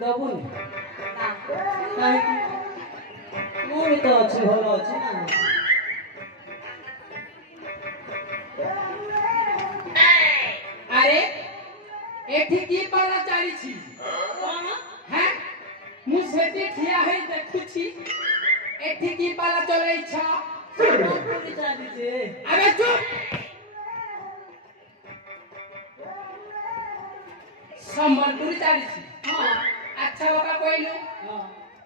दबुन मुझे तो अच्छी भलो अच्छी ना अरे एठी की पाला चाली छी कौन हैं मुझे ठिया है देखु छी एठी की पाला चले छ पूरी चाली छे अबे चुप संबलपुरी चाली छी हां अच्छा बाबा कहलु हां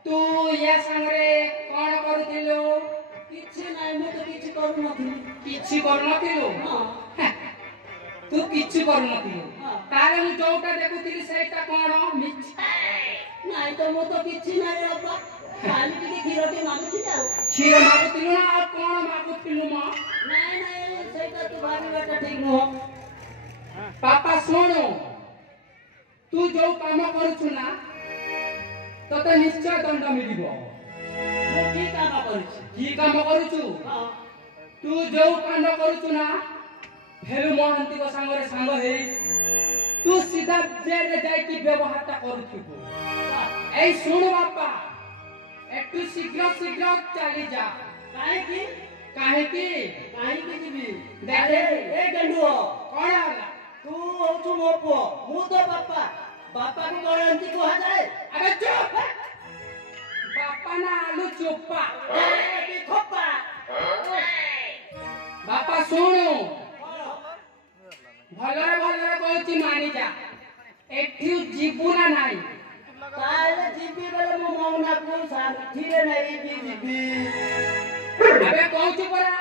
तू या संगरे कोन करूथिलो किछि नाही मैं तो किछि करू नथि किछि करू नथिलो हां तू किछि करू नथिलो हां तारे मु जोटा देखुथिली सेटा कोन मिछ नाही तो मो तो किछि नाही बाबा खाली टिके खीर के मागुछि जाऊ क्षीर मागुथिलु ना आ कोन मागुथिलु म नाही नाही सेटा तू भाभी बेटा ठीक न हो पापा सुनो तू जो काम करूछु ना तते निश्चय दंड मिलिबो मो की काम करूछि की काम करूछु हां तू जो कांड करूछु ना फेरु महंती को संगरे संग हे तू सीधा जेल रे जाई की व्यवहारता करूछु ए सुन बापा एटू शीघ्र शीघ्र चली जा काहे की जीवी देखे ए गंडुओ कोन होला तू होछु मो पुओ मु तो बापा बापा को गणंती को आ जाए अबे चुप बापा ना आलू चुप्पा ए खोपा बापा सुनो भलरे कहूची मानी जा एठी जीवू ना नाही ताले जीवी बेले मो मौना को साथीरे नहीं भी जीवी अबे कहूची परा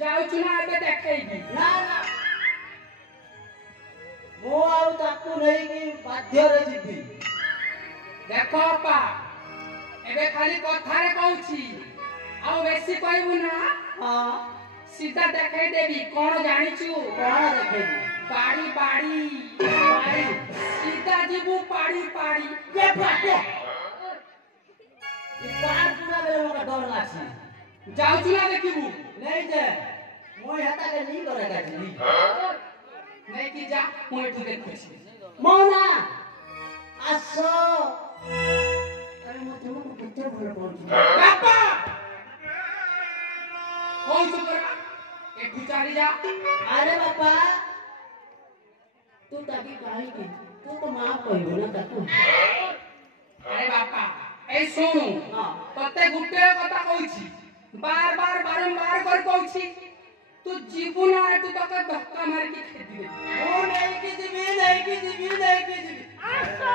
जाउछु ना अबे देखैबी ना ना मो आउ ताकू नहीं कि बाध्य रे जीवी देखो बापा एबे खाली कथारे कहूची आ बेसी कहबू ना हां सीधा देखाई देबी कोन जानिछु कोन देखेबी पाड़ी पाड़ी पाड़ी सीधा जीवू पाड़ी पाड़ी के बाटे ई पार पूरा बेले मोका डर लासी जाउछु ना देखिबू नहीं जे मोय हता के नहीं करे का जीवी नहीं की जा मोय तू देखुछी मौना आसो अरे मो तुमको कितना भलो बोलछु बापा कौन तो करा एक गुचारी जा अरे बापा तू ताकी काहे की तू तो माफ कहिबो ना ताकू अरे बापा ए सुनु हां तते गुटे कथा कहूची बार बार बारंबार कर कहूची तू जीवू ना तू तक धक्का मार के खेती दे ओ नहीं की जीवी नहीं की जीवी नहीं की जीवी आसो